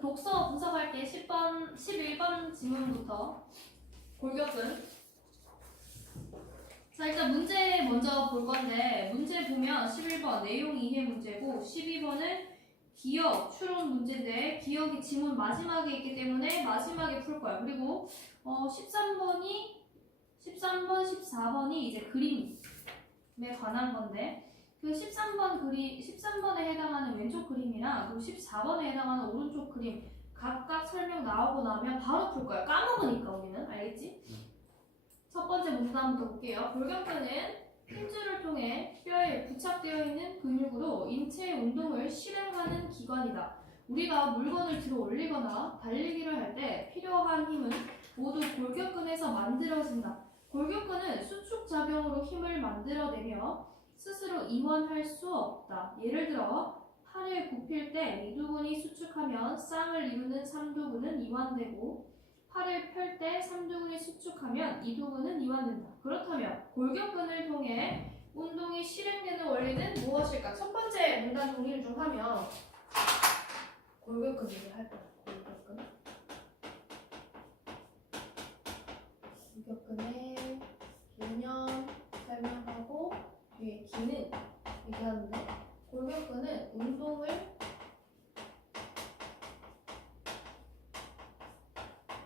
독서 분석할게. 10번, 11번 지문부터 골격근. 자, 일단 문제 먼저 볼 건데, 문제 보면 11번 내용 이해 문제고, 12번은 기억, 추론 문제인데, 기억이 지문 마지막에 있기 때문에 마지막에 풀 거야. 그리고 13번, 14번이 이제 그림에 관한 건데, 그 13번에 해당하는 왼쪽 그림이랑 그리고 14번에 해당하는 오른쪽 그림 각각 설명 나오고 나면 바로 풀 거야. 까먹으니까 우리는. 알겠지? 첫 번째 문단부터 볼게요. 골격근은 힘줄을 통해 뼈에 부착되어 있는 근육으로 인체 운동을 실행하는 기관이다. 우리가 물건을 들어 올리거나 달리기를 할 때 필요한 힘은 모두 골격근에서 만들어진다. 골격근은 수축작용으로 힘을 만들어내며 스스로 이완할 수 없다. 예를 들어 팔을 굽힐 때 이두근이 수축하면 쌍을 이루는 삼두근은 이완되고 팔을 펼 때 삼두근이 수축하면 이두근은 이완된다. 그렇다면 골격근을 통해 운동이 실행되는 원리는 무엇일까? 첫 번째 문단 정리를 좀 하면 골격근 얘기를 할 거야. 골격근의 개념 설명하고 뒤에 기능 얘기하는데 골격근은 운동을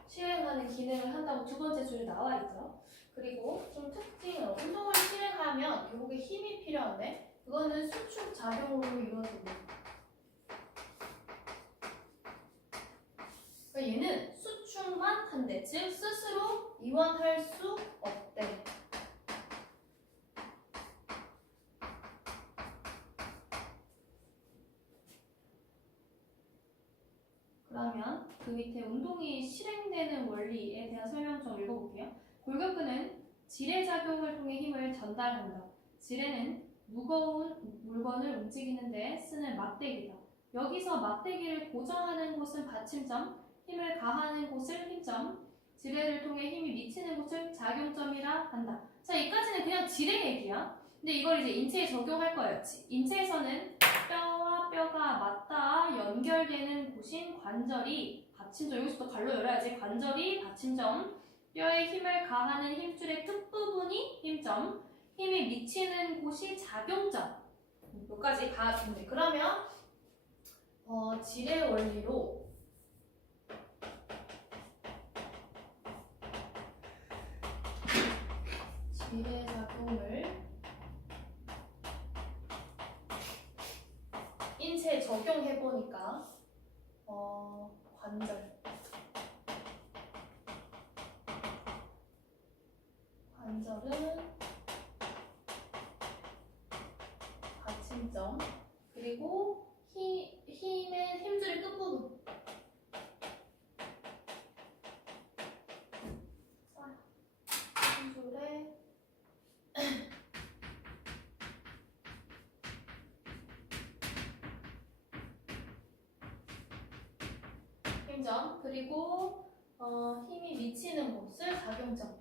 실행하는 기능을 한다고 두 번째 줄에 나와 있죠. 그리고 좀 특징은 운동을 실행하면 결국에 힘이 필요한데 그거는 수축 작용으로 이루어집니다. 그러니까 얘는 수축만 한대, 즉 스스로 이완할 수 없대. 그러면 그 밑에 운동이 실행되는 원리에 대한 설명 좀 읽어볼게요. 골격근은 지뢰작용을 통해 힘을 전달한다. 지뢰는 무거운 물건을 움직이는 데 쓰는 막대기다. 여기서 막대기를 고정하는 곳은 받침점, 힘을 가하는 곳을 힘점, 지뢰를 통해 힘이 미치는 곳을 작용점이라 한다. 자, 여기까지는 그냥 지뢰 얘기야. 근데 이걸 이제 인체에 적용할 거예요. 인체에서는 뼈와 뼈가 맞닿아 연결되는 곳인 관절이 받침점, 여기서부터 갈로 열어야지. 관절이 받침점, 뼈에 힘을 가하는 힘줄의 끝부분이 힘점, 힘이 미치는 곳이 작용점. 여기까지 가는데 그러면 지뢰 원리로 지뢰 작용을 인체에 적용해보니까 관절은 받침점 그리고 힘줄의 끝부분 힘줄의 힘점 그리고 힘이 미치는 곳을 작용점.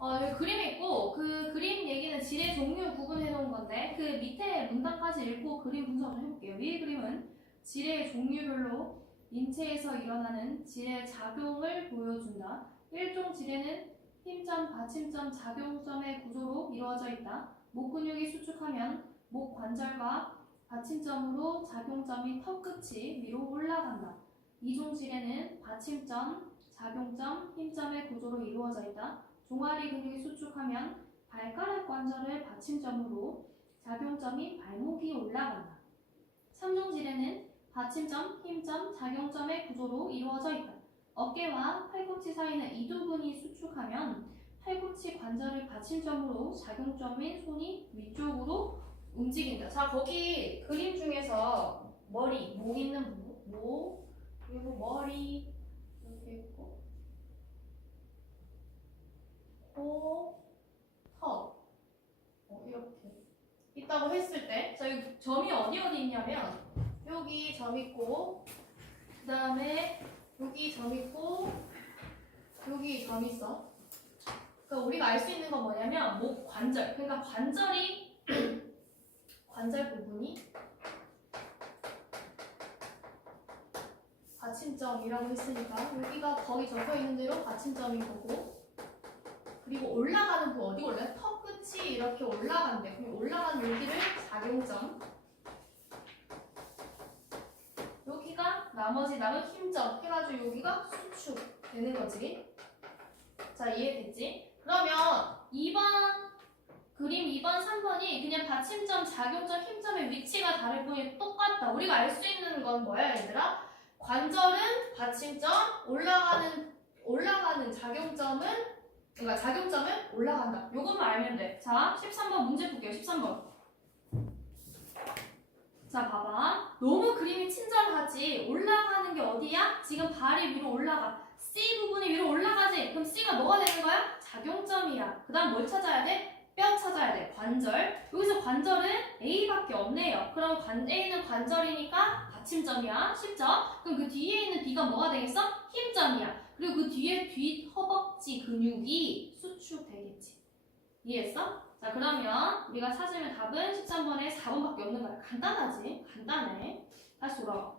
여기 그림이 있고 그 그림 얘기는 지뢰 종류 구분해 놓은 건데 그 밑에 문단까지 읽고 그림 분석을 해볼게요. 위의 그림은 지뢰의 종류별로 인체에서 일어나는 지뢰 작용을 보여준다. 1종 지뢰는 힘점, 받침점, 작용점의 구조로 이루어져 있다. 목 근육이 수축하면 목 관절과 받침점으로 작용점인 턱 끝이 위로 올라간다. 2종 지뢰는 받침점, 작용점, 힘점의 구조로 이루어져 있다. 종아리 근육이 수축하면 발가락 관절을 받침점으로 작용점인 발목이 올라간다. 3종 지뢰는 받침점, 힘점, 작용점의 구조로 이루어져 있다. 어깨와 팔꿈치 사이는 이두근이 수축하면 팔꿈치 관절을 받침점으로 작용점인 손이 위쪽으로 움직인다. 자, 거기 그림 중에서 머리, 목 있는 부분, 목, 그리고 머리 이렇게 있고 코, 턱 이렇게 있다고 했을 때 자, 여기 점이 어디 있냐면 여기 점 있고 그 다음에 여기 점 있고 여기 여기 점이 있어. 그러니까 우리가 알 수 있는 건 뭐냐면 목 관절. 그러니까 관절이 관절 부분이 받침점이라고 했으니까 여기가 거기 적혀 있는 대로 받침점인 거고, 그리고 올라가는 그 어디 올라요? 턱 끝이 이렇게 올라간대. 그럼 올라가는 여기를 작용점. 여기가 나머지 남은 힘점 해가지고 여기가 수축 되는 거지. 자, 이해됐지? 그러면 2번 그림 2번 3번이 그냥 받침점, 작용점, 힘점의 위치가 다를 뿐이 똑같다. 우리가 알 수 있는 건 뭐야 얘들아? 관절은 받침점, 올라가는 작용점은, 그러니까 작용점은 올라간다. 요것만 알면 돼. 자, 13번 문제 볼게요. 13번. 자, 봐봐. 너무 그림이 친절하지. 올라가는 게 어디야? 지금 발이 위로 올라가. C 부분이 위로 올라가지. 그럼 C가 뭐가 되는 거야? 작용점이야. 그 다음 뭘 찾아야 돼? 뼈 찾아야 돼. 관절. 여기서 관절은 A밖에 없네요. 그럼 A는 관절이니까 받침점이야. 쉽죠? 그럼 그 뒤에 있는 B가 뭐가 되겠어? 힘점이야. 그리고 그 뒤에 뒤 허벅지 근육이 수축되겠지. 이해했어? 자, 그러면 우리가 찾으면 답은 13번에 4번밖에 없는 거야. 간단하지? 간단해. 다시 돌아와.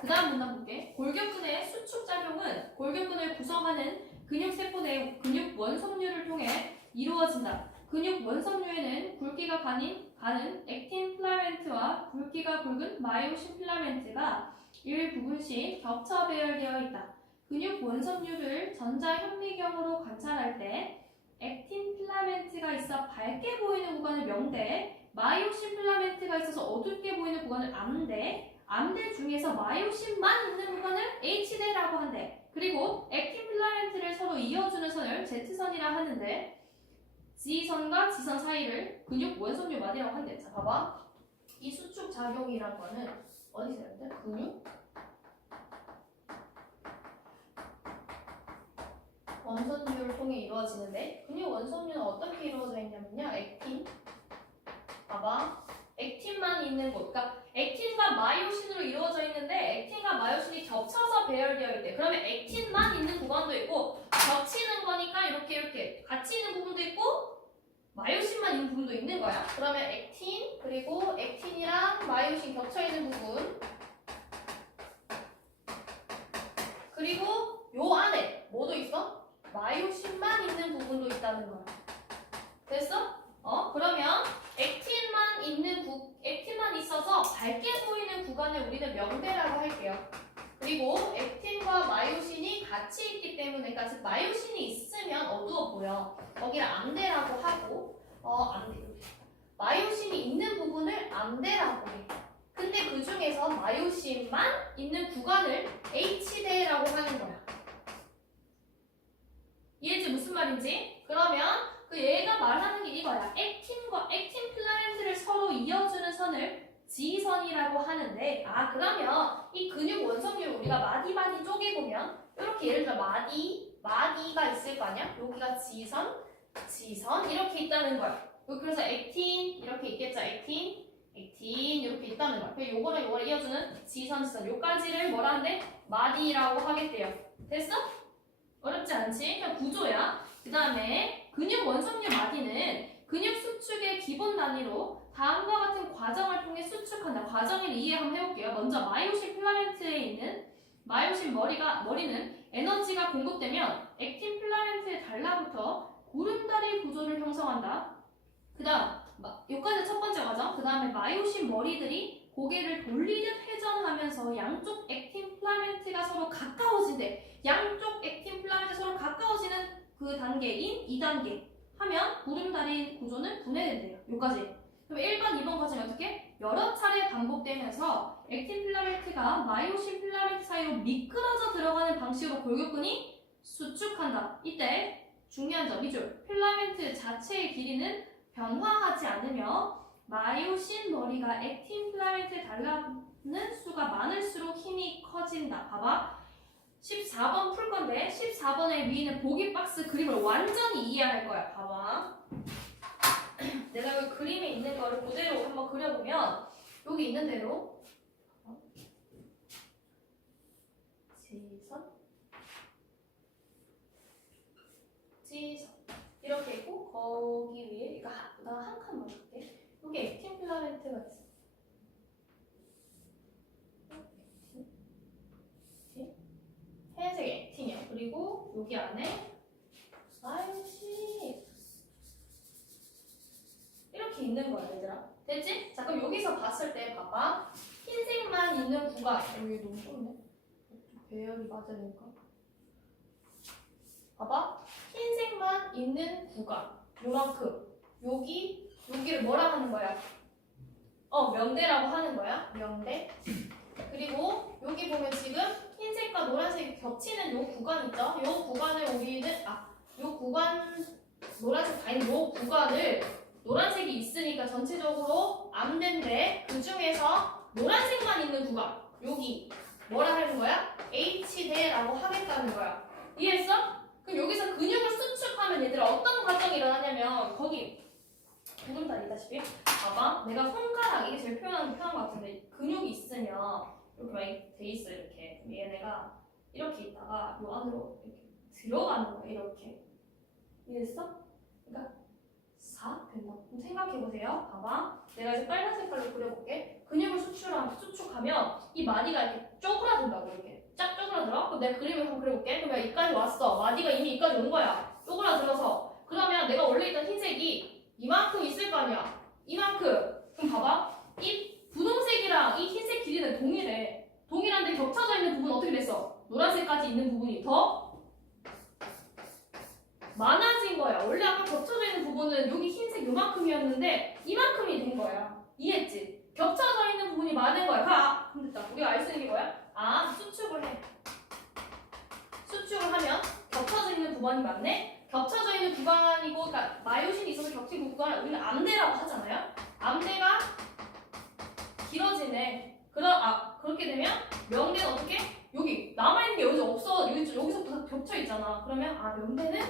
그 다음 문단 볼게. 골격근의 수축작용은 골격근을 구성하는 근육세포 내 근육 원섬유를 통해 이루어진다. 근육 원섬유에는 굵기가 가는 액틴 필라멘트와 굵기가 굵은 마이오신 필라멘트가 일부분씩 겹쳐 배열되어 있다. 근육 원섬유를 전자현미경으로 관찰할 때 액틴 필라멘트가 있어 밝게 보이는 구간을 명대, 마이오신 필라멘트가 있어서 어둡게 보이는 구간을 암대, 암대 중에서 마이오신만 있는 구간을 H대라고 한대. 그리고 액틴 필라멘트를 서로 이어주는 선을 Z선이라 하는데 G선과 G선 사이를 근육 원섬유 마디라고 한대. 자, 봐봐. 이 수축 작용이란 거는 어디서 해야 돼? 근육 원섬유를 통해 이루어지는데, 근육 원섬유는 어떻게 이루어져 있냐면요. 액틴. 봐봐. 액틴만 있는 곳. 그러니까 액틴과 마이오신으로 이루어져 있는데 액틴과 마이오신이 겹쳐서 배열되어 있대. 그러면 액틴만 있는 구간도 있고 겹치는 거니까 이렇게 같이 있는 부분도 있고 마이오신만 있는 부분도 있는 거야. 그러면 액틴, 그리고 액틴이랑 마이오신 겹쳐 있는 부분, 그리고 요 안에 뭐도 있어? 마이오신만 있는 부분도 있다는 거야. 됐어? 그러면 액틴만 있어서 밝게 보이는 구간을 우리는 명대라고 할게요. 그리고 액틴과 마이오신이 같이 있기 때문에, 그러니까 즉 마이오신이 있으면 어두워 보여. 거기를 암대라고 하고, 마이오신이 있는 부분을 암대라고 해. 근데 그 중에서 마이오신만 있는 구간을 H대라고 하는 거야. 이해지 무슨 말인지? 그러면 그 얘가 말하는 게 이거야. 액틴 필라멘트를 서로 이어주는 선을 G선이라고 하는데, 그러면 이 근육 원섬유 우리가 마디 쪼개보면 이렇게 예를 들어 마디가 있을 거 아니야? 여기가 G선 이렇게 있다는 거야. 그래서 액틴 이렇게 있겠죠. 액틴 이렇게 있다는 거야. 그래서 요거를 이어주는 G선 요까지를 뭐라는데? 마디라고 하겠대요. 됐어? 어렵지 않지? 그냥 구조야. 그 다음에 근육 원섬유 마디는 근육 수축의 기본 단위로 다음과 같은 과정을 통해 수축한다. 과정을 이해 한번 해볼게요. 먼저 마이오신 필라멘트에 있는 마이오신 머리는 에너지가 공급되면 액틴 필라멘트에 달라붙어 구름다리 구조를 형성한다. 그 다음 여기까지 첫 번째 과정. 그 다음에 마이오신 머리들이 고개를 돌리듯 회전하면서 양쪽 액틴 필라멘트가 서로 가까워진대. 양쪽 액틴 필라멘트 서로 가까워지는 그 단계인 2단계 하면 구름다리 구조는 분해된대요. 여기까지. 그럼 1번, 2번 과정이 어떻게? 여러 차례 반복되면서 액틴 필라멘트가 마이오신 필라멘트 사이로 미끄러져 들어가는 방식으로 골격근이 수축한다. 이때 중요한 점 2줄. 필라멘트 자체의 길이는 변화하지 않으며 마이오신 머리가 액틴 필라멘트에 달라붙는 수가 많을수록 힘이 커진다. 봐봐. 14번 풀 건데 14번의 위에는 보기 박스 그림을 완전히 이해할 거야. 봐봐. 내가 여기 그림에 있는 거를 그대로 한번 그려보면 여기 있는 대로 G선 여기 위에 이거 나 한 칸만 할게. 여기 액틴 필라멘트가 있어. 하얀색 액틴이야. 그리고 여기 안에 아유씨 이렇게 있는 거야, 얘들아. 됐지? 자, 그럼 여기서 봤을 때 봐봐. 흰색만 있는 구간. 여기 너무 좁네. 배열이 맞으니까. 봐봐. 흰색만 있는 구간. 요만큼. 여기를 뭐라 하는 거야? 명대라고 하는 거야. 명대. 그리고 여기 보면 지금 흰색과 노란색이 겹치는 요 구간 있죠? 요 구간을 우리는 요 구간 노란색 다 있는 요 구간을 노란색이 있으니까 전체적으로 암대인데 그 중에서 노란색만 있는 구간 여기 뭐라 하는 거야? H대라고 하겠다는 거야. 이해했어? 그럼 여기서 근육을 수축하면 얘들아 어떤 과정이 일어나냐면 거기 부분 다리다시피 봐봐 내가 손가락 이게 제일 표현한 것 같은데 근육이 있으면 이렇게 많이 돼 있어 이렇게. 그럼 얘네가 이렇게 있다가 요 안으로 이렇게 들어가는 거야 이렇게. 이해했어? 그러니까 된다. 그럼 생각해보세요. 봐봐. 내가 이제 빨간 색깔로 그려볼게. 근육을 수축하면 이 마디가 이렇게 쪼그라든다고 이렇게 쫙 쪼그라들어. 그럼 내가 그림을 한번 그려볼게. 그럼 내가 이까지 왔어. 마디가 이미 이까지 온 거야. 쪼그라들어서. 그러면 내가 원래 있던 흰색이 이만큼 있을 거 아니야. 이만큼. 그럼 봐봐. 이 분홍색이랑 이 흰색 길이는 동일해. 동일한데 겹쳐져 있는 부분은 어떻게 됐어? 노란색까지 있는 부분이 더 많아진 거야. 원래 아까 겹쳐져 있는 부분은 여기 흰색 요만큼이었는데 이만큼이 된 거야. 이해했지? 겹쳐져 있는 부분이 많은 거야. 됐다. 우리가 알 수 있는 게 뭐야? 수축을 해. 수축을 하면 겹쳐져 있는 구간이 많네? 겹쳐져 있는 구간이고, 그러니까 마요신이 있어서 겹치는 구간을 우리는 암대라고 하잖아요? 암대가 길어지네. 그렇게 되면 명대는 어떻게? 여기 남아있는 게 여기서 없어. 여기서부터 겹쳐 있잖아. 그러면 명대는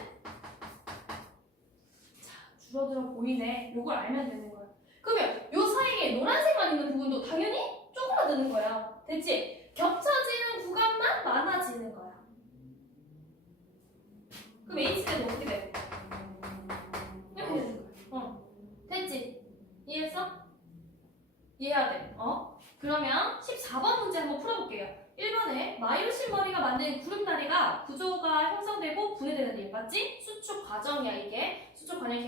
줄어들어 보이네. 요걸 알면 되는 거야. 그러면 요 사이에 노란색만 있는 부분도 당연히 쪼그라드는 거야. 됐지? 겹쳐지는 구간만 많아지는 거야. 그럼 H대도 어떻게 돼? 이렇게 되는 거야. 됐지? 이해했어? 이해해야 돼. 그러면 14번 문제 한번 풀어볼게요. 1번에 마이오신 머리가 만든 구름다리가 구조가 형성되고 분해되는 일 맞지? 수축 과정이야 이게. 수축 관련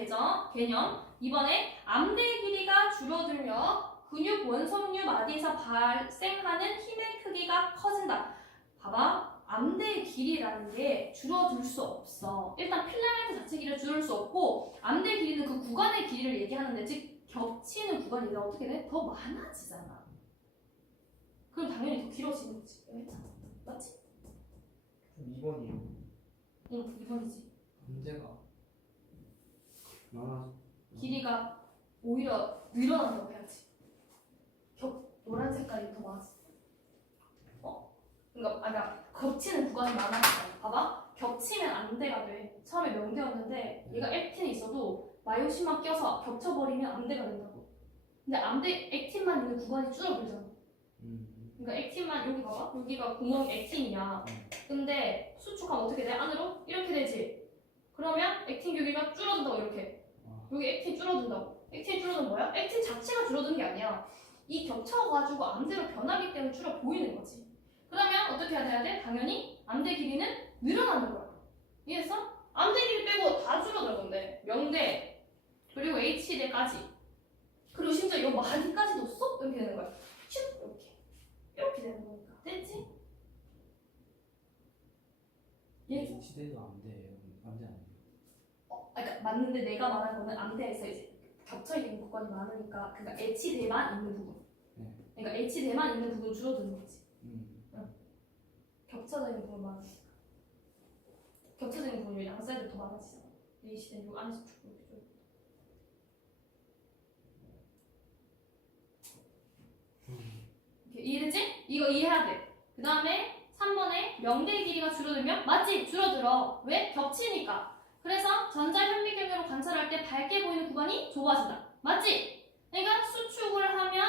개념. 2번에 암대 길이가 줄어들며 근육 원섬유 마디에서 발생하는 힘의 크기가 커진다. 봐봐. 암대의 길이라는 게 줄어들 수 없어. 일단 필라멘트 자체 길이를 줄일 수 없고 암대 길이는 그 구간의 길이를 얘기하는데 즉 겹치는 구간이 어떻게 돼? 더 많아지잖아. 그럼 당연히 더 길어지는 거지. 맞지? 2번이요. 응, 2번이지. 문제가 길이가 오히려 늘어난다고 해야지. 노란 색깔이 더 많았어. 그러니까 겹치는 구간이 많아지잖아. 봐봐. 겹치면 암대가 돼. 처음에 명대였는데 얘가 액틴이 있어도 마요신만 껴서 겹쳐버리면 암대가 된다고. 근데 액틴만 있는 구간이 줄어들잖아. 그러니까 액틴만 여기 봐봐. 여기가 구멍이 액틴이야. 근데 수축하면 어떻게 돼? 안으로? 이렇게 되지. 그러면 액틴 규기가 줄어든다고 이렇게. 여기 액틴 줄어든다고. 액틴 줄어든 거야? 액틴 자체가 줄어드는 게 아니야. 이 겹쳐가지고 암대로 변하기 때문에 줄어 보이는 거지. 그러면 어떻게 해야 돼? 당연히 암대 길이는 늘어나는 거야. 이해했어? 암대 길이 빼고 다 줄어들 건데. 명대 그리고 H대까지. 그리고 심지어 이 마디까지도 쏙 이렇게 되는 거야. 슉 이렇게 되는 거니까. 됐지? 예? 시대도 안 돼. 안 돼. 그러니까 맞는데 내가 말한 거는 암대에서 이제 겹쳐 있는 구간이 많으니까 그러니까 H대만 있는 부분. 그러니까 H대만 있는 부분 줄어드는 거지. 겹쳐져 있는 부분 많으니까. 겹쳐져 있는 부분이 양 사이드 더 많아지잖아. 이 시대는 요 안에서 쭉 이렇게 쭉. 이해되지? 이거 이해해야 돼. 그 다음에 3번에 명대의 길이가 줄어들면 맞지? 줄어들어. 왜? 겹치니까. 그래서 전자현미경으로 관찰할 때 밝게 보이는 구간이 좁아진다. 맞지? 그러니까 수축을 하면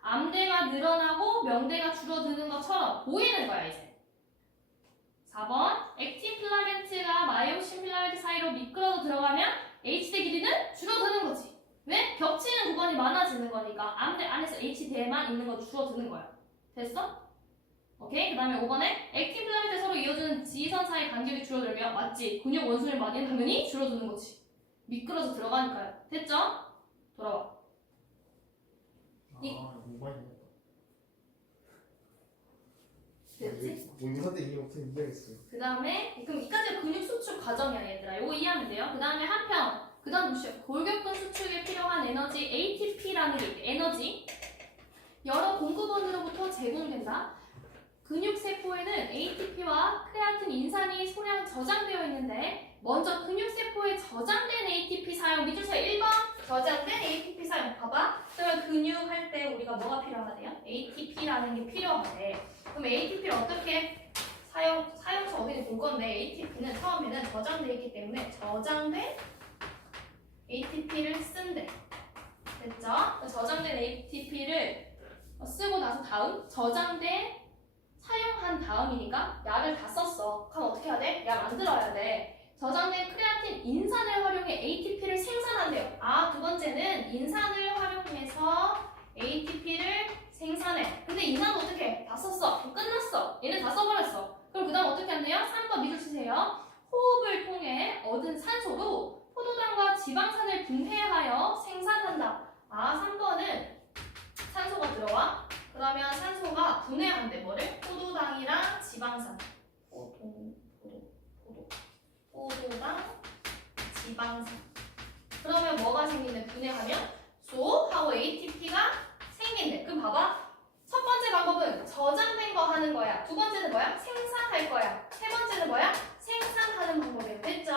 암대가 늘어나고 명대가 줄어드는 것처럼 보이는 거야 이제. 4번 액틴 필라멘트가 마이오신 필라멘트 사이로 미끄러져 들어가면 H대 길이는 줄어드는 거지. 왜? 겹치는 구간이 많아지는 거니까 안에서 H대만 있는 건 줄어드는 거야. 됐어? 오케이? 그 다음에 5번에 액틴 필라멘트 서로 이어주는 지선 사이 간격이 줄어들면 맞지? 근육 원순을 많이는 당연히 줄어드는 거지. 미끄러져 들어가니까요. 됐죠? 돌아와. 공부하네. 됐지? 인사대 이해 못해 이해했어요. 그 다음에 그럼 이까지가 근육 수축 과정이야 얘들아. 요거 이해하면 돼요. 그 다음에 한편 그 다음 보시죠. 골격근 수축에 필요한 에너지 ATP라는 게 있대. 에너지 여러 공급원으로부터 제공된다. 근육세포에는 ATP와 크레아틴 인산이 소량 저장되어 있는데 먼저 근육세포에 저장된 ATP 사용 미주세요. 1번 저장된 ATP 사용 봐봐. 그러면 근육 할 때 우리가 뭐가 필요하대요? ATP라는 게 필요하대. 그럼 ATP를 어떻게 사용서 어디서 볼 건데 ATP는 처음에는 저장되어 있기 때문에 저장된 ATP를 쓴대. 됐죠? 저장된 ATP를 쓰고 나서 다음 저장된 사용한 다음이니까 약을 다 썼어. 그럼 어떻게 해야 돼? 약 만들어야 돼. 저장된 크레아틴 인산을 활용해 ATP를 생산한대요. 두 번째는 인산을 활용해서 ATP를 생산해. 근데 인산은 어떻게 해? 다 썼어. 끝났어. 얘는 다 써버렸어. 그럼 그 다음 어떻게 한대요? 3번 밑줄 치세요. 호흡을 통해 얻은 산소로 포도당과 지방산을 분해하여 생산한다. 3번은 산소가 들어와. 그러면 산소가 분해한대. 뭐를? 포도당이랑 지방산. 포도당, 지방산. 그러면 뭐가 생긴대? 분해하면 소하고 ATP가 생긴대. 그럼 봐봐. 첫 번째 방법은 저장된 거 하는 거야. 두 번째는 뭐야? 생산할 거야. 세 번째는 뭐야? 생산하는 방법이야. 됐죠?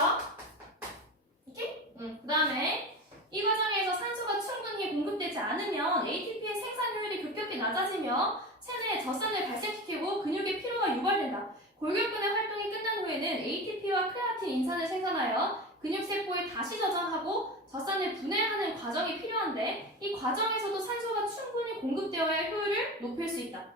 오케이? 그 다음에 이 과정에서 산소가 충분히 공급되지 않으면 ATP의 생산 효율이 급격히 낮아지며 체내에 젖산을 발생시키고 근육의 피로가 유발된다. 골격근의 활동이 끝난 후에는 ATP와 크레아틴 인산을 생산하여 근육세포에 다시 저장하고 젖산을 분해하는 과정이 필요한데 이 과정에서도 산소가 충분히 공급되어야 효율을 높일 수 있다.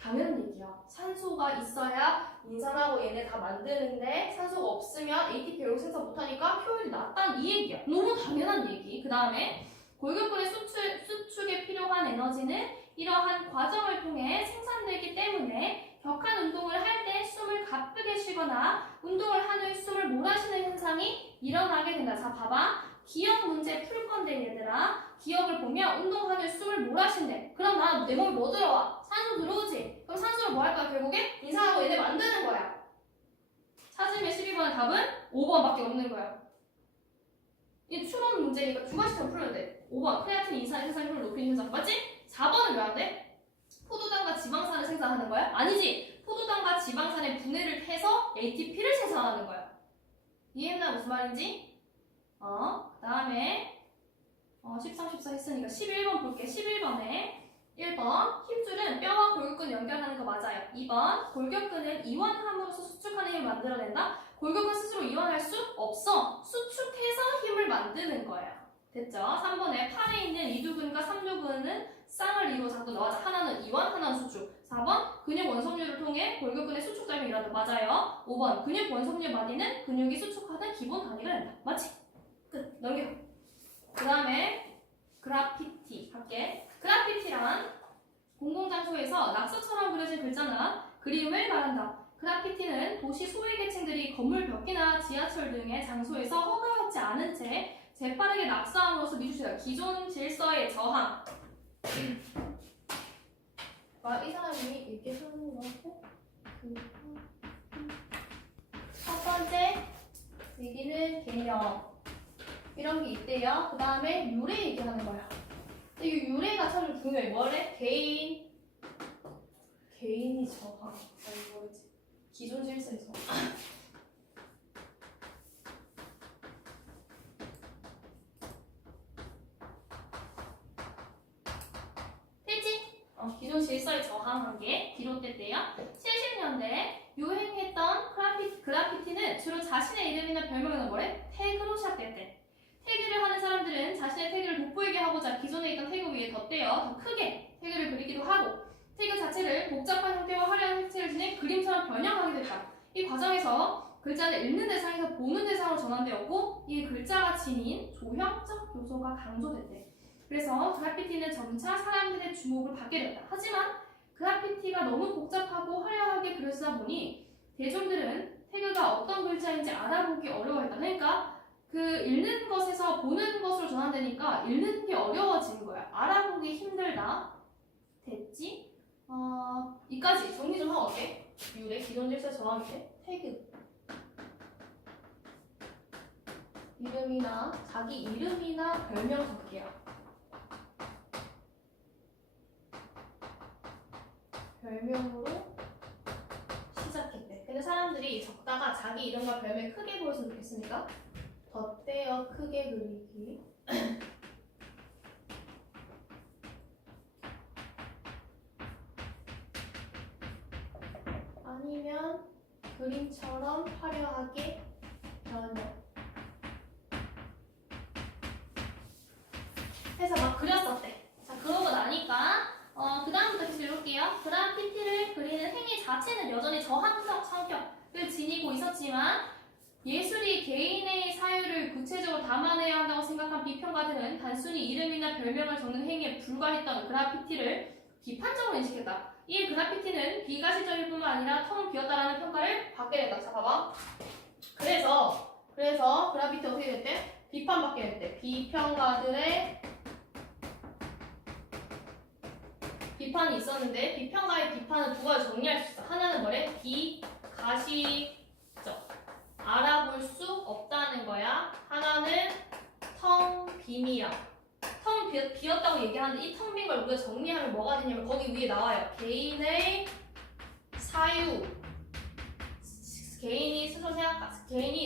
당연한 얘기야. 산소가 있어야 인산하고 얘네 다 만드는데 산소가 없으면 ATP 결국 생산 못하니까 효율이 낮다는 이 얘기야. 너무 당연한 얘기. 그 다음에 골격근의 수축에 필요한 에너지는 이러한 과정을 통해 생산되기 때문에 격한 운동을 할 때 숨을 가쁘게 쉬거나 운동을 한 후에 숨을 몰아쉬는 현상이 일어나게 된다. 자, 봐봐. 기억 문제 풀 건데 얘들아. 기억을 보면 운동한 후에 숨을 몰아쉰대. 그럼 내 몸에 뭐 들어와? 산소 들어오지. 그럼 산소를 뭐 할 거야? 결국에 인산하고 얘네 만드는 거야. 찾으면 12번의 답은 5번밖에 없는 거야. 이 추론 문제니까 두 가지처럼 풀어야 돼. 5번 크레아틴 인산의 생산율을 높이는 현상 맞지? 4번은 왜 안 돼? 포도당과 지방산을 생산하는 거야? 아니지. 포도당과 지방산의 분해를 해서 ATP를 생산하는 거야. 이해했나 무슨 말인지? 그 다음에 13, 14 했으니까 11번 볼게. 11번에 1번 힘줄은 뼈와 골격근 연결하는 거 맞아요. 2번 골격근은 이완함으로써 수축하는 힘을 만들어낸다. 골격근 스스로 이완할 수 없어. 수축해서 힘을 만드는 거야. 됐죠? 3번에 팔에 있는 이두근과 삼두근은 쌍을 이루어 작동 맞아. 하나는 이완, 하나는 수축. 4번 근육 원섬유를 통해 골격근의 수축 작용이 일어난다. 맞아요. 5번 근육 원섬유 마디는 근육이 수축하는 기본 단위가 된다. 맞지? 끝. 넘겨. 그 다음에 그래피티 할게. 그래피티란 공공장소에서 낙서처럼 그려진 글자나 그림을 말한다. 그래피티는 도시 소외계층들이 건물 벽이나 지하철 등의 장소에서 허가받지 않은 채 재빠르게 낙서함으로써 미주시다. 기존 질서의 저항. 이 사람이 이렇게 쓰는 거고 첫 번째 얘기는 개념 이런 게 있대요. 그 다음에 유래 얘기하는 거야. 근데 이 유래가 참 중요해. 뭐래? 개인이 저항. 뭐지? 기존 질서의 저항. 기존 질서에 저항한 게 비롯됐대요. 70년대 유행했던 그래피티는 주로 자신의 이름이나 별명은 뭐래? 태그로 시작됐대. 태그를 하는 사람들은 자신의 태그를 돋보이게 하고자 기존에 있던 태그 위에 덧대어 더 크게 태그를 그리기도 하고 태그 자체를 복잡한 형태와 화려한 색채를 지닌 그림처럼 변형하게 됐다. 이 과정에서 글자를 읽는 대상에서 보는 대상으로 전환되었고 이 글자가 지닌 조형적 요소가 강조됐대. 그래서 그래피티는 점차 사람들의 주목을 받게 되었다. 하지만 그래피티가 너무 복잡하고 화려하게 그려지다 보니 대중들은 태그가 어떤 글자인지 알아보기 어려워했다. 그러니까 그 읽는 것에서 보는 것으로 전환되니까 읽는 게 어려워지는 거야. 알아보기 힘들다. 됐지? 이까지 정리 좀 하고 어때? 유래 기존 질서 저항 밑에 태그 이름이나 자기 이름이나 별명 적게요. 별명으로 시작했대. 근데 사람들이 적다가 자기 이름과 별명 크게 보였으면 좋겠으니까 덧대어 크게 그리기. 아니면 그림처럼 화려하게 변형. 해서 막 그렸었대. 자, 그러고 나니까 그 다음부터 계속 읽을게요. 그래피티를 그리는 행위 자체는 여전히 저항적 성격을 지니고 있었지만 예술이 개인의 사유를 구체적으로 담아내야 한다고 생각한 비평가들은 단순히 이름이나 별명을 적는 행위에 불과했던 그래피티를 비판적으로 인식했다. 이 그래피티는 비가시적일 뿐만 아니라 텅 비었다라는 평가를 받게 됐다. 자, 봐봐. 그래서 그래피티 어떻게 됐대? 비판받게 됐대. 비평가들의 비판이 있었는데 비평가의 비판은 두 가지 정리할 수 있어. 하나는 뭐래? 비가시적. 알아볼 수 없다는 거야. 하나는 텅 빔이야. 텅 비었다고 얘기하는데 이 텅 빈 걸 우리가 정리하면 뭐가 되냐면 거기 위에 나와요. 개인의 사유. 개인이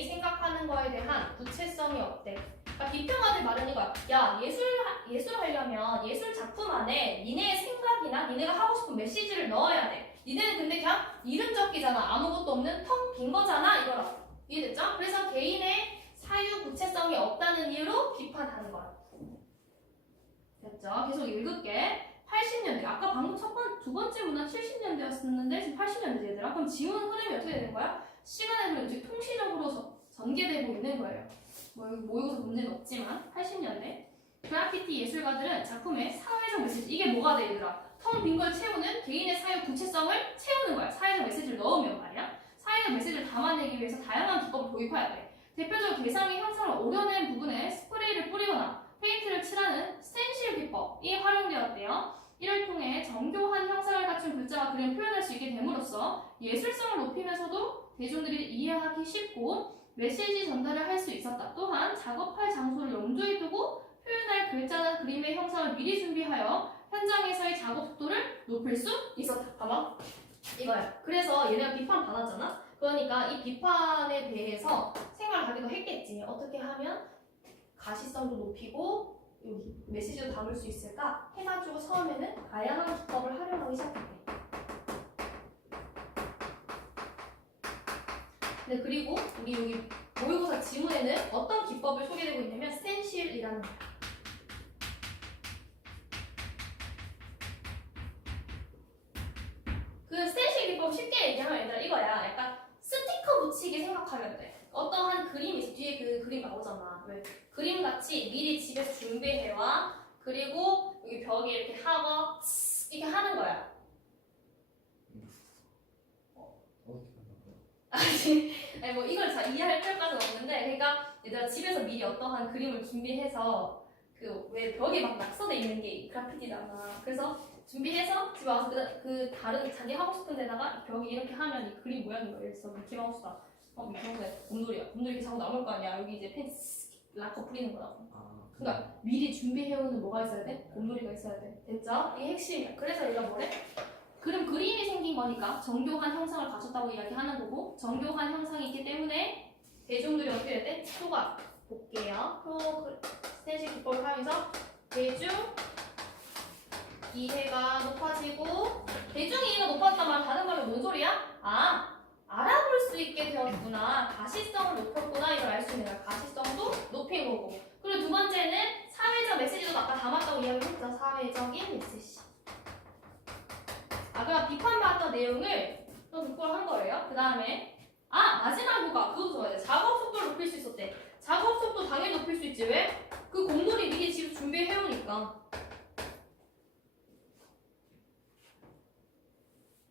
생각하는 거에 대한 구체성이 없대. 그러니까 비평가들 말은 이거야. 야, 예술을 하려면 예술 작품 안에 니네의 생각이나 니네가 하고 싶은 메시지를 넣어야 돼. 니네는 근데 그냥 이름 적기잖아. 아무것도 없는 텅 빈 거잖아. 이거라. 이해됐죠? 그래서 개인의 사유 구체성이 없다는 이유로 비판하는 거야. 됐죠? 계속 읽을게. 80년대. 아까 방금 두 번째 문화 70년대였었는데 지금 80년대 얘들아. 그럼 지금 흐름이 어떻게 되는 거야? 시간의 흐름이 이제 통시적으로 전개되고 있는 거예요. 뭐 여기 모의고사 문제는 없지만 80년대 그래피티 예술가들은 작품의 사회적 메시지 이게 뭐가 돼 얘들아? 텅 빈 걸 채우는 개인의 사유 구체성을 채우는 거야. 사회적 메시지를 넣으면 말이야. 사회적 메시지를 담아내기 위해서 다양한 기법을 도입해야 돼. 대표적으로 대상의 형상을 오려낸 부분에 스프레이를 뿌리거나 페인트를 칠하는 스텐실 기법이 활용되었대요. 이를 통해 정교한 형상을 갖춘 글자와 그림을 표현할 수 있게 됨으로써 예술성을 높이면서도 대중들이 이해하기 쉽고 메시지 전달을 할 수 있었다. 또한 작업할 장소를 염두에 두고 표현할 글자나 그림의 형상을 미리 준비하여 현장에서의 작업 속도를 높일 수 있었다. 봐봐. 이거야. 그래서 얘네가 비판 받았잖아? 그러니까 이 비판에 대해서 생각을 하기도 했겠지. 어떻게 하면 가시성도 높이고 여기 메시지도 담을 수 있을까? 해가지고 처음에는 다양한 기법을 활용하기 시작했대. 네, 그리고 우리 여기 모의고사 지문에는 어떤 기법을 소개되고 있냐면 스텐실이라는 거야. 그 스텐실 기법 쉽게 얘기하면 얘들아 이거야. 약간 스티커 붙이기 생각하면 돼. 어떠한 그림이 있어. 뒤에 그 그림 나오잖아. 왜? 그림같이 미리 집에서 준비해와. 그리고 여기 벽에 이렇게 하고 이렇게 하는 거야. 아니 뭐 이걸 잘 이해할 필요까지는 없는데 그러니까 얘들아 집에서 미리 어떠한 그림을 준비해서 그 왜 벽에 막 낙서돼 있는 게 그래피티잖아. 그래서 준비해서 집에 와서 그 다른 자기 하고 싶은 데다가 벽에 이렇게 하면 이 그림 모양인 거야. 그래서 미키마우스다. 미키마우스에 곰돌이야. 곰돌이 이렇게 자꾸 나올 거 아니야. 여기 이제 펜 락커 뿌리는 거라고. 그러니까 미리 준비해오는 뭐가 있어야 돼? 곰돌이가 있어야 돼. 됐죠? 이게 핵심이야. 그래서 얘가 뭐래? 그림이 생긴 거니까 정교한 형상을 갖췄다고 이야기하는 거고 정교한 형상이 있기 때문에 대중들이 어떻게 될 때? 표가 볼게요. 스텐실 기법을 하면서 대중 이해가 높아지고 대중 이해가 높아졌단 말 다른 말은 뭔 소리야? 알아볼 수 있게 되었구나. 가시성을 높였구나. 이걸 알 수 있는 거야. 가시성도 높인 거고. 그리고 두 번째는 사회적 메시지도 아까 담았다고 이야기했죠. 사회적인 메시지. 그럼 비판받았던 내용을 또 듣고 한 거예요. 그 다음에 마지막 효과 그것도 좋아야 돼. 작업 속도를 높일 수 있었대. 작업 속도 당연히 높일 수 있지. 왜? 그 공물이 미리 지금 준비해오니까.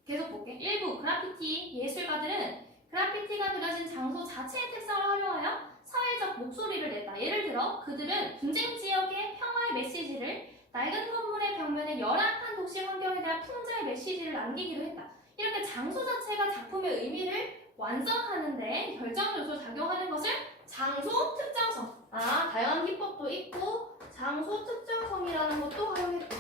계속 볼게. 일부 그래피티 예술가들은 그래피티가 그려진 장소 자체의 특성을 활용하여 사회적 목소리를 냈다. 예를 들어 그들은 분쟁 지역의 평화의 메시지를, 낡은 건물의 벽면에 열악한 도시 환경에 대한 풍자의 메시지를 남기기도 했다. 이렇게 장소 자체가 작품의 의미를 완성하는데 결정 요소로 작용하는 것을 장소 특정성. 다양한 기법도 있고 장소 특정성이라는 것도 활용했대.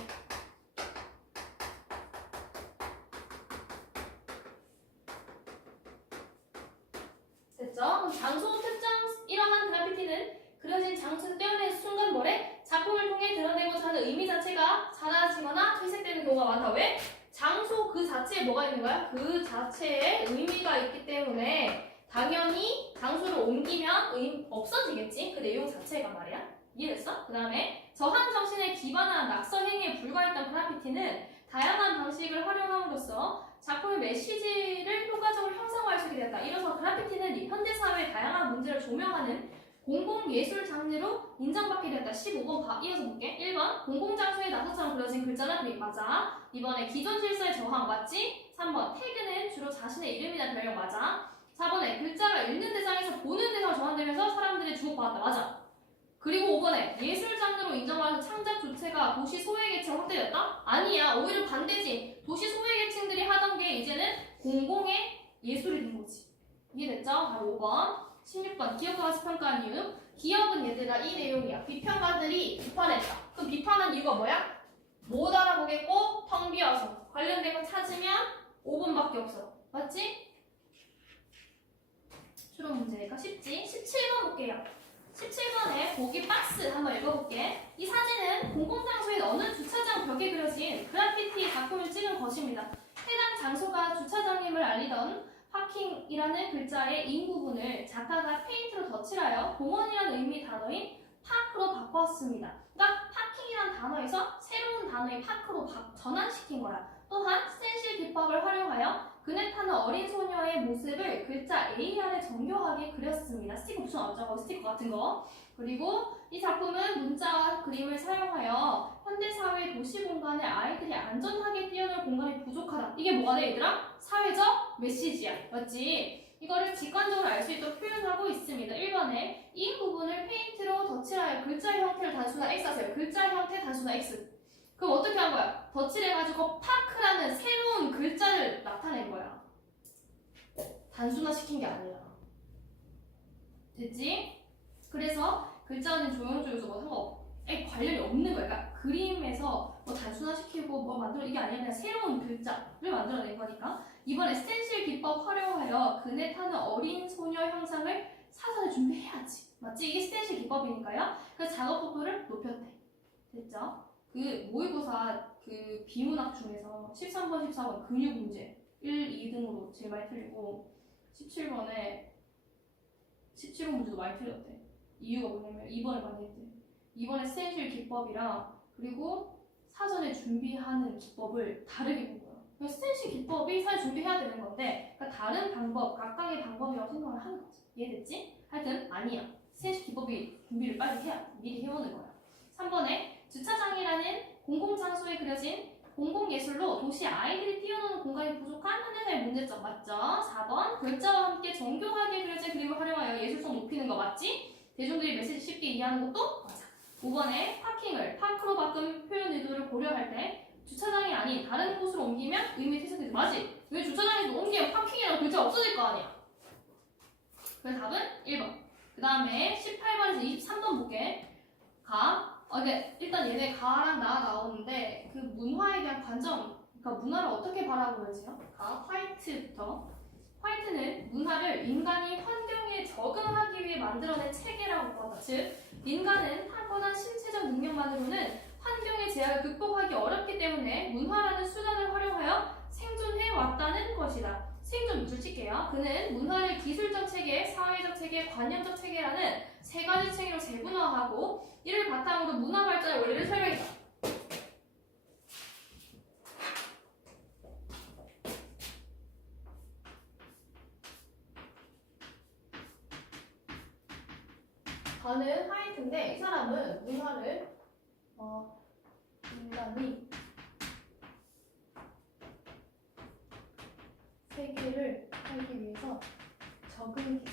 됐죠? 그럼 장소 특정 이러한 그래피티는 그려진 장소에서 떼어낸 순간 뭐래? 작품을 통해 드러내고자 하는 의미 자체가 사라지거나 퇴색되는 경우가 많다. 왜? 장소 그 자체에 뭐가 있는 거야? 그 자체에 의미가 있기 때문에 당연히 장소를 옮기면 없어지겠지? 그 내용 자체가 말이야. 이해됐어? 그 다음에 저항 정신에 기반한 낙서 행위에 불과했던 그래피티는 다양한 방식을 활용함으로써 작품의 메시지를 효과적으로 형상화할 수 있게 되었다. 이로써 그래피티는 현대사회의 다양한 문제를 조명하는 공공예술 장르로 인정받게 되었다. 15번 이어서 볼게. 1번 공공장소에 나서처럼 그려진 글자나 그림 맞아. 2번에 기존 질서의 저항 맞지? 3번 태그는 주로 자신의 이름이나 별명 맞아. 4번에 글자가 읽는 대상에서 보는 대상으로 전환되면서 사람들이 주목받았다. 맞아. 그리고 5번에 예술 장르로 인정받은 창작 주체가 도시 소외계층 확대됐다? 아니야. 오히려 반대지. 도시 소외계층들이 하던 게 이제는 공공의 예술이 된 거지. 이해됐죠? 바로 5번. 16번 기업과 가치 평가한 이유. 기업은 얘들아 이 내용이야. 비평가들이 비판했다. 그럼 비판한 이유가 뭐야? 못 알아보겠고 텅 비어서 관련된 거 찾으면 5분밖에 없어. 맞지? 추론 문제니까 쉽지? 17번 볼게요. 17번에 보기 박스 한번 읽어볼게. 이 사진은 공공장소인 어느 주차장 벽에 그려진 그래피티 작품을 찍은 것입니다. 해당 장소가 주차장임을 알리던 파킹이라는 글자의 인 부분을 작가가 페인트로 덧칠하여 공원이라는 의미 단어인 파크로 바꿨습니다. 그러니까 파킹이라는 단어에서 새로운 단어인 파크로 전환시킨 거야. 또한 스텐실 기법을 활용하여 그네 타는 어린 소녀의 모습을 글자 AR에 정교하게 그렸습니다. 스티커 붙여놨죠? 스티커 같은 거. 그리고 이 작품은 문자와 그림을 사용하여 현대사회 도시 공간에 아이들이 안전하게 뛰어놀 공간이 부족하다. 이게 뭐가 돼 얘들아? 사회적 메시지야. 맞지? 이거를 직관적으로 알 수 있도록 표현하고 있습니다. 1번에 이 부분을 페인트로 덧칠하여 글자 형태를 단순화 X 하세요. 글자 형태 단순화 X. 그럼 어떻게 한 거야? 덧칠해가지고 파크라는 새로운 글자를 나타낸 거야. 단순화 시킨 게 아니라. 됐지? 그래서 글자는 조용조용해서 뭐 상관없. 관련이 없는 거야. 그러니까 그림에서 뭐 단순화시키고 뭐 만들어 이게 아니라 그냥 새로운 글자를 만들어낸 거니까. 이번에 스텐실 기법 활용하여 그네 타는 어린 소녀 형상을 사전에 준비해야지. 맞지? 이게 스텐실 기법이니까요. 그래서 작업 속도를 높였대. 됐죠? 그 모의고사 그 비문학 중에서 13번, 14번 근육 문제 1, 2등으로 제일 많이 틀리고 17번에 17번 문제도 많이 틀렸대. 이유가 뭐냐면 2번을 많이 했대. 2번에 스텐실 기법이랑 그리고 사전에 준비하는 기법을 다르게 본 거야. 그러니까 스텐실 기법이 사전에 준비해야 되는 건데 그러니까 다른 방법, 각각의 방법이라고 생각을 하는 거지. 이해됐지? 하여튼 아니야. 스텐실 기법이 준비를 빨리 해야 미리 해오는 거야. 3번에 주차장이라는 공공장소에 그려진 공공예술로 도시 아이들이 뛰어노는 공간이 부족한 현대사의 문제점 맞죠? 4번 글자와 함께 정교하게 그려진 그림을 활용하여 예술성 높이는 거 맞지? 대중들이 메시지 쉽게 이해하는 것도 맞아. 5번에 파킹을 파크로 바꾼 표현 의도를 고려할 때 주차장이 아닌 다른 곳으로 옮기면 의미 퇴색되지. 맞지? 왜 주차장에서 옮기면 파킹이라는 글자가 없어질 거 아니야? 그래서 답은 1번. 그 다음에 18번에서 23번 볼게. 근데 일단 얘네 가랑 나 나오는데 그 문화에 대한 관점, 그러니까 문화를 어떻게 바라보는지요? 화이트부터. 화이트는 문화를 인간이 환경에 적응하기 위해 만들어낸 체계라고 보았다. 즉, 인간은 타고난 신체적 능력만으로는 환경의 제약을 극복하기 어렵기 때문에 문화라는 수단을 활용하여 생존해 왔다는 것이다. 생존 밑줄 칠게요. 그는 문화를 기술적 체계, 사회적 체계, 관념적 체계라는 세 가지 체계로 재분화하고 이를 바탕으로 문화 발전의 원리를 설명했다. 저는 화이트인데 이 사람은 문화를 인간이 세계를 살기 위해서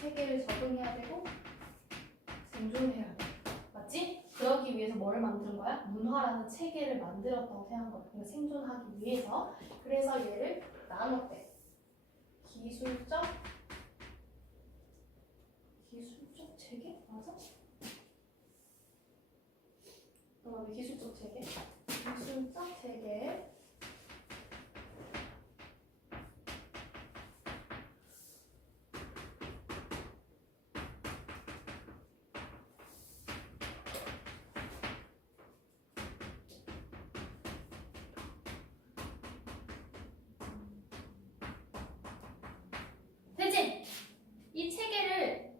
세계를 적응해야 되고 생존해야 돼. 맞지? 그러기 위해서 뭐를 만드는 거야? 문화라는 체계를 만들었다고 생각한 거야. 그러니까 생존하기 위해서. 그래서 얘를 나눴대. 기술적 체계? 맞아? 왜 기술적 체계? 기술적 체계. 되지? 이 체계를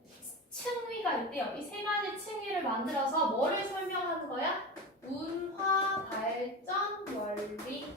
층위가 있대요. 이 세 가지 층위를 만들어서 뭐를 설명하는 거야? 문화 발전 원리.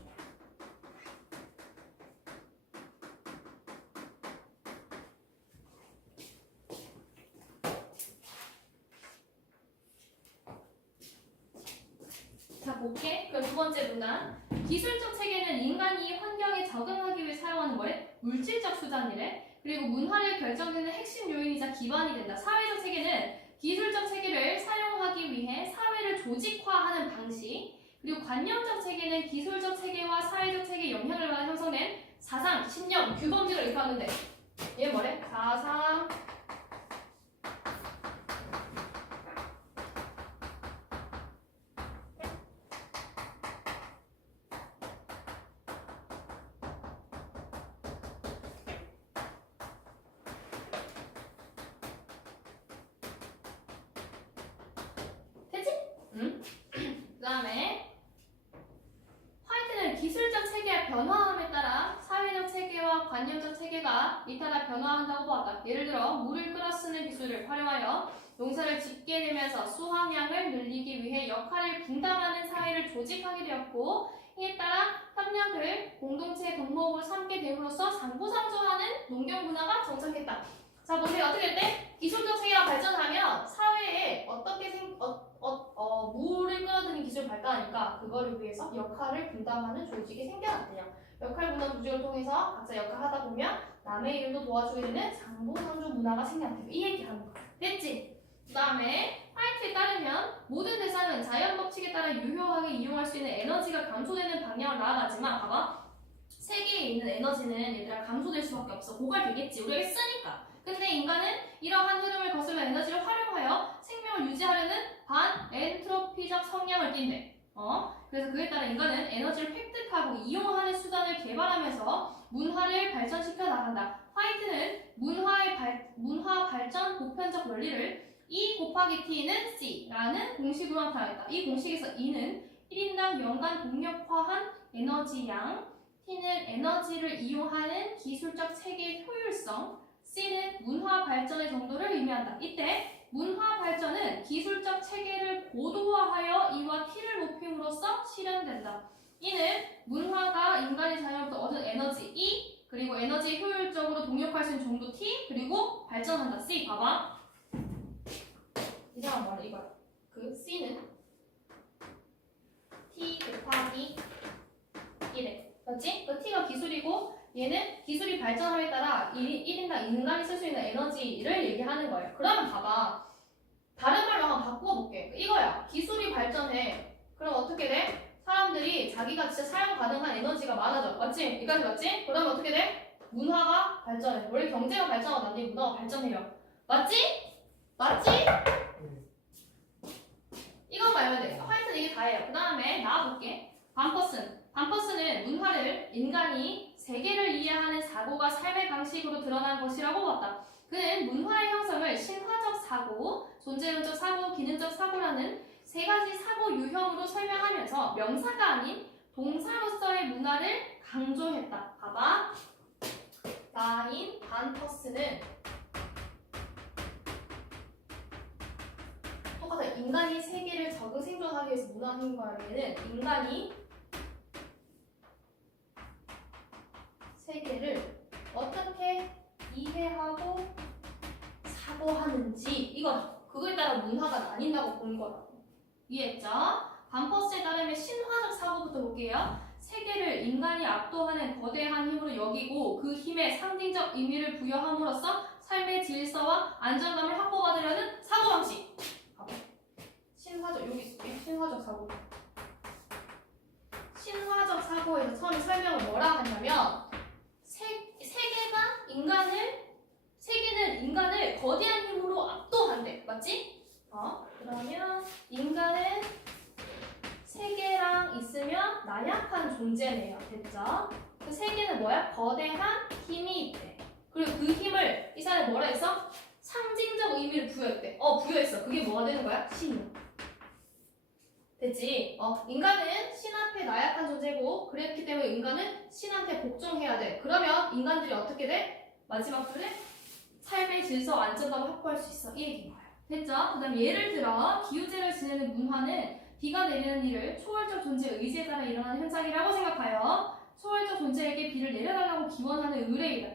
자, 볼게. 그럼 두 번째 문단. 기술적 체계는 인간이 환경에 적응하기 위해 사용하는 거래? 물질적 수단이래. 그리고 문화를 결정짓는 핵심 요인이자 기반이 된다. 사회적 체계는 기술적 체계를 사용하기 위해 사회를 조직화하는 방식. 그리고 관념적 체계는 기술적 체계와 사회적 체계의 영향을 받아 형성된 사상, 신념, 규범들을 일컫는데 얘 뭐래? 사상, 그 다음에 화이트는 기술적 체계의 변화함에 따라 사회적 체계와 관념적 체계가 잇따라 변화한다고 보았다. 예를 들어 물을 끓여 쓰는 기술을 활용하여 농사를 짓게 되면서 수확량을 늘리기 위해 역할을 분담하는 사회를 조직하게 되었고, 이에 따라 협력을 공동체의 덕목으로 삼게 됨으로써 상부상조하는 농경 문화가 정착했다. 자, 보세요. 어떻게 됐대? 기술적 체계가 발전하면 사회에 어떻게 물을 끌어들이는 기술이 발달하니까 그거를 위해서 역할을 분담하는 조직이 생겨났대요. 역할 분담 조직을 통해서 각자 역할을 하다 보면 남의 일도 도와주게 되는 상부상조 문화가 생겨났대요. 이 얘기하는 거야. 됐지? 그 다음에 화이트에 따르면 모든 대상은 자연 법칙에 따라 유효하게 이용할 수 있는 에너지가 감소되는 방향을 나아가지만, 봐봐. 세계에 있는 에너지는 얘들아 감소될 수밖에 없어. 고갈되겠지. 우리가 쓰니까. 근데 인간은 이러한 흐름을 거슬러 에너지를 활용하여 생명을 유지하려는 반엔트로피적 성향을 띈대. 그래서 그에 따라 인간은 에너지를 획득하고 이용하는 수단을 개발하면서 문화를 발전시켜 나간다. 화이트는 문화 발전 보편적 원리를 E 곱하기 T는 C라는 공식으로 나타냈다. 이 공식에서 E는 1인당 연간 동력화한 에너지량, T는 에너지를 이용하는 기술적 체계의 효율성, C는 문화 발전의 정도를 의미한다. 이때 문화 발전은 기술적 체계를 고도화하여 E와 T를 높임으로써 실현된다. 이는 문화가 인간의 자연부터 얻은 에너지 E, 그리고 에너지 효율적으로 동력할 수 있는 정도 T, 그리고 발전한다. C 봐봐. 이 사람 뭐래? 이거야. 그 C는 T 곱하기 1에 맞지? 그 T가 기술이고 얘는 기술이 발전함에 따라 1인당 인간이 쓸 수 있는 에너지를 얘기하는 거예요. 그러면 봐봐. 다른 말로 한번 바꿔볼게. 이거야. 기술이 발전해. 그럼 어떻게 돼? 사람들이 자기가 진짜 사용 가능한 에너지가 많아져. 맞지? 여기까지 맞지? 그러면 어떻게 돼? 문화가 발전해. 원래 경제가 발전하고 난 뒤에 문화가 발전해요. 맞지? 맞지? 이것만 알면 돼. 화이트는 이게 다예요. 그 다음에 나와볼게. 반퍼스는 문화를 인간이 세계를 이해하는 사고가 삶의 방식으로 드러난 것이라고 봤다. 그는 문화의 형성을 신화적 사고, 존재론적 사고, 기능적 사고라는 세 가지 사고 유형으로 설명하면서 명사가 아닌 동사로서의 문화를 강조했다. 봐봐. 나인 반퍼스는 똑같아. 인간이 세계를 적응 생존하기 위해서 문화 행동하기에는 인간이 세계를 어떻게 이해하고 사고하는지 이거다. 그거에 따라 문화가 나뉜다고 본 거라고. 이해했죠? 반퍼스에 따르면 신화적 사고부터 볼게요. 세계를 인간이 압도하는 거대한 힘으로 여기고 그 힘에 상징적 의미를 부여함으로써 삶의 질서와 안정감을 확보받으려는 사고방식. 신화적, 여기 있을게요. 신화적 사고. 신화적 사고에서 처음에 설명을 뭐라 하냐면 세계는 인간을 거대한 힘으로 압도한대. 맞지? 그러면 인간은 세계랑 있으면 나약한 존재네요. 됐죠? 그 세계는 뭐야? 거대한 힘이 있대. 그리고 그 힘을 이 사람이 뭐라 했어? 상징적 의미를 부여했대. 부여했어. 그게 뭐가 되는 거야? 신이야. 됐지? 인간은 신 앞에 나약한 존재고 그랬기 때문에 인간은 신한테 복종해야 돼. 그러면 인간들이 어떻게 돼? 마지막 줄에 삶의 질서, 안정감을 확보할 수 있어. 이 얘기인 거예요. 됐죠? 그 다음 예를 들어 기우제를 지내는 문화는 비가 내리는 일을 초월적 존재의 의지에 따라 일어나는 현상이라고 생각하여 초월적 존재에게 비를 내려달라고 기원하는 의뢰이다.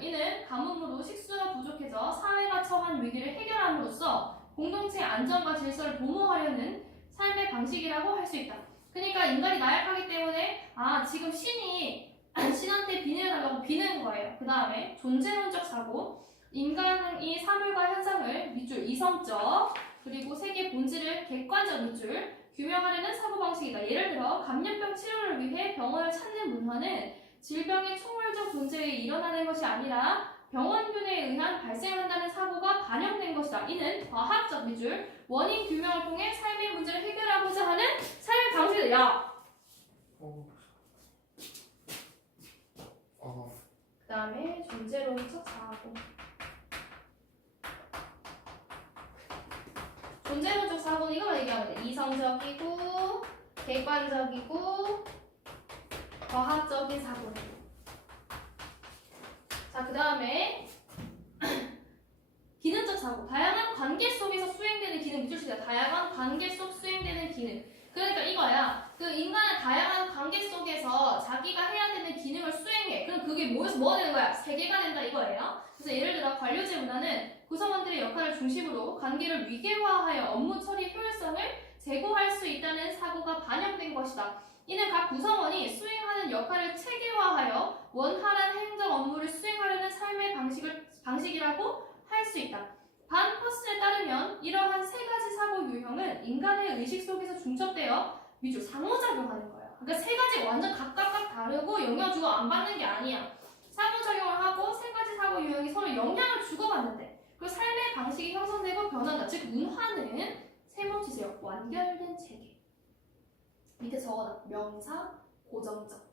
이는 가뭄으로 식수가 부족해져 사회가 처한 위기를 해결함으로써 공동체의 안정과 질서를 도모하려는 삶의 방식이라고 할 수 있다. 그러니까 인간이 나약하기 때문에 지금 신이 신한테 비 내려달라고 비는 거예요. 그 다음에 존재론적 사고. 인간이 사물과 현상을 밑줄 이성적 그리고 세계 본질을 객관적 밑줄 규명하려는 사고방식이다. 예를 들어 감염병 치료를 위해 병원을 찾는 문화는 질병의 초월적 존재에 일어나는 것이 아니라 병원균에 의한 발생한다는 사고가 반영된 것이다. 이는 과학적 밑줄 원인 규명을 통해 삶의 문제를 해결하고자 하는 삶의 방식이다. 야! 그 다음에 존재론적 사고. 존재론적 사고는 이거만 얘기하면 돼. 이성적이고 객관적이고 과학적인 사고. 자, 그 다음에 기능적 사고. 다양한 관계 속에서 수행되는 기능 밑줄 치자. 다양한 관계 속 수행되는 기능. 그러니까 이거야. 그 인간은 다양한 관계 속에서 자기가 해야 되는 기능을 수행해. 그럼 그게 뭐가 되는 거야? 세계가 된다 이거예요. 그래서 예를 들어 관료제 문화는 구성원들의 역할을 중심으로 관계를 위계화하여 업무 처리 효율성을 제고할 수 있다는 사고가 반영된 것이다. 이는 각 구성원이 수행하는 역할을 체계화하여 원활한 행정 업무를 수행하려는 삶의 방식이라고 할 수 있다. 반퍼스에 따르면 이러한 세 가지 사고 유형은 인간의 의식 속에서 중첩되어 위주 상호작용하는 거예요. 그러니까 세 가지 완전 각각 다르고 영향 주고 안 받는 게 아니야. 상호작용을 하고 세 가지 사고 유형이 서로 영향을 주고받는데 그 삶의 방식이 형성되고 변한다. 즉 문화는 세모 치세요. 완결된 체계. 밑에 적어놔. 명사, 고정적.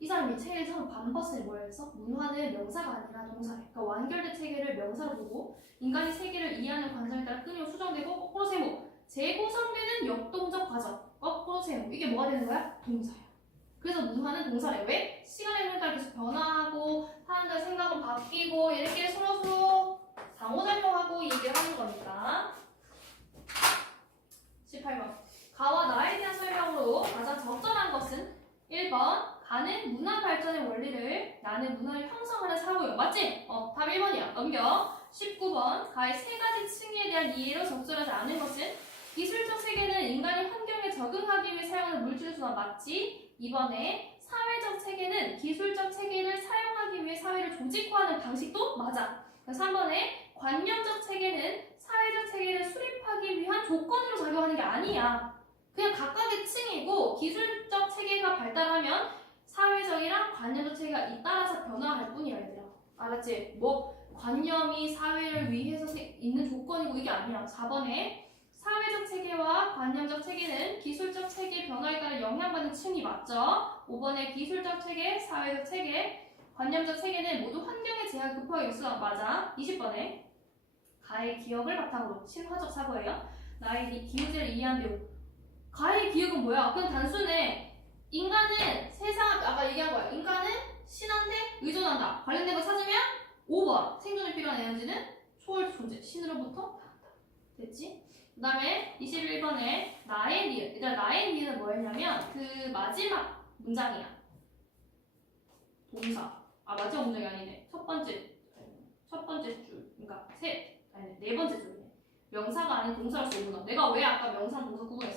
이 사람이 책을 처음 반버스에 뭘 했어? 문화는 명사가 아니라 동사래. 그러니까 완결된 체계를 명사로 보고 인간이 세계를 이해하는 관점에 따라 끊임없이 수정되고 거꾸로 세모. 재구성되는 역동적 과정. 거꾸로 세모. 이게 뭐가 되는 거야? 동사야. 그래서 문화는 동사래. 왜? 시간의 흐름에 따라 계속 변화하고 사람들의 생각은 바뀌고 얘네끼리 서로 상호작용하고 얘기를 하는 거니까. 18번. 가와 나에 대한 설명으로 가장 적절한 것은 1번. 가는 문화 발전의 원리를 나는 문화를 형성하는 사고요. 맞지? 답 1번이야. 넘겨. 19번. 가의 세 가지 층에 대한 이해로 적절하지 않은 것은 기술적 세계는 인간이 환경에 적응하기 위해 사용하는 물질 수가 맞지? 2번에 사회적 체계는 기술적 체계를 사용하기 위해 사회를 조직화하는 방식도 맞아. 3번에 관념적 체계는 사회적 체계를 수립하기 위한 조건으로 작용하는 게 아니야. 그냥 각각의 층이고 기술적 체계가 발달하면 사회적이랑 관념적 체계가 잇따라서 변화할 뿐이야, 얘들아. 알았지? 뭐 관념이 사회를 위해서 있는 조건이고 이게 아니야. 4번에 사회적 체계와 관념적 체계는 기술적 체계 변화에 따라 영향받는 층이 맞죠? 5번에 기술적 체계, 사회적 체계, 관념적 체계는 모두 환경의 제약을 극복하기 위해서 맞아. 20번에 가의 기억을 바탕으로 신화적 사고예요. 나의 기우제를 이해한 배우. 가의 기억은 뭐야? 그냥 단순해. 인간은 세상, 아까 얘기한 거야. 인간은 신한테 의존한다. 관련된 거 찾으면 5번. 생존에 필요한 에너지는 초월적 존재. 신으로부터 나온다. 됐지? 그 다음에 21번에 나의 니은. 얘들아, 나의 니은은 뭐였냐면 그 마지막 문장이야. 동사. 마지막 문장이 아니네. 첫 번째 줄, 그러니까 네 번째 줄이네. 명사가 아닌 동사로서 구분. 내가 왜 아까 명사랑 동사 구분했어?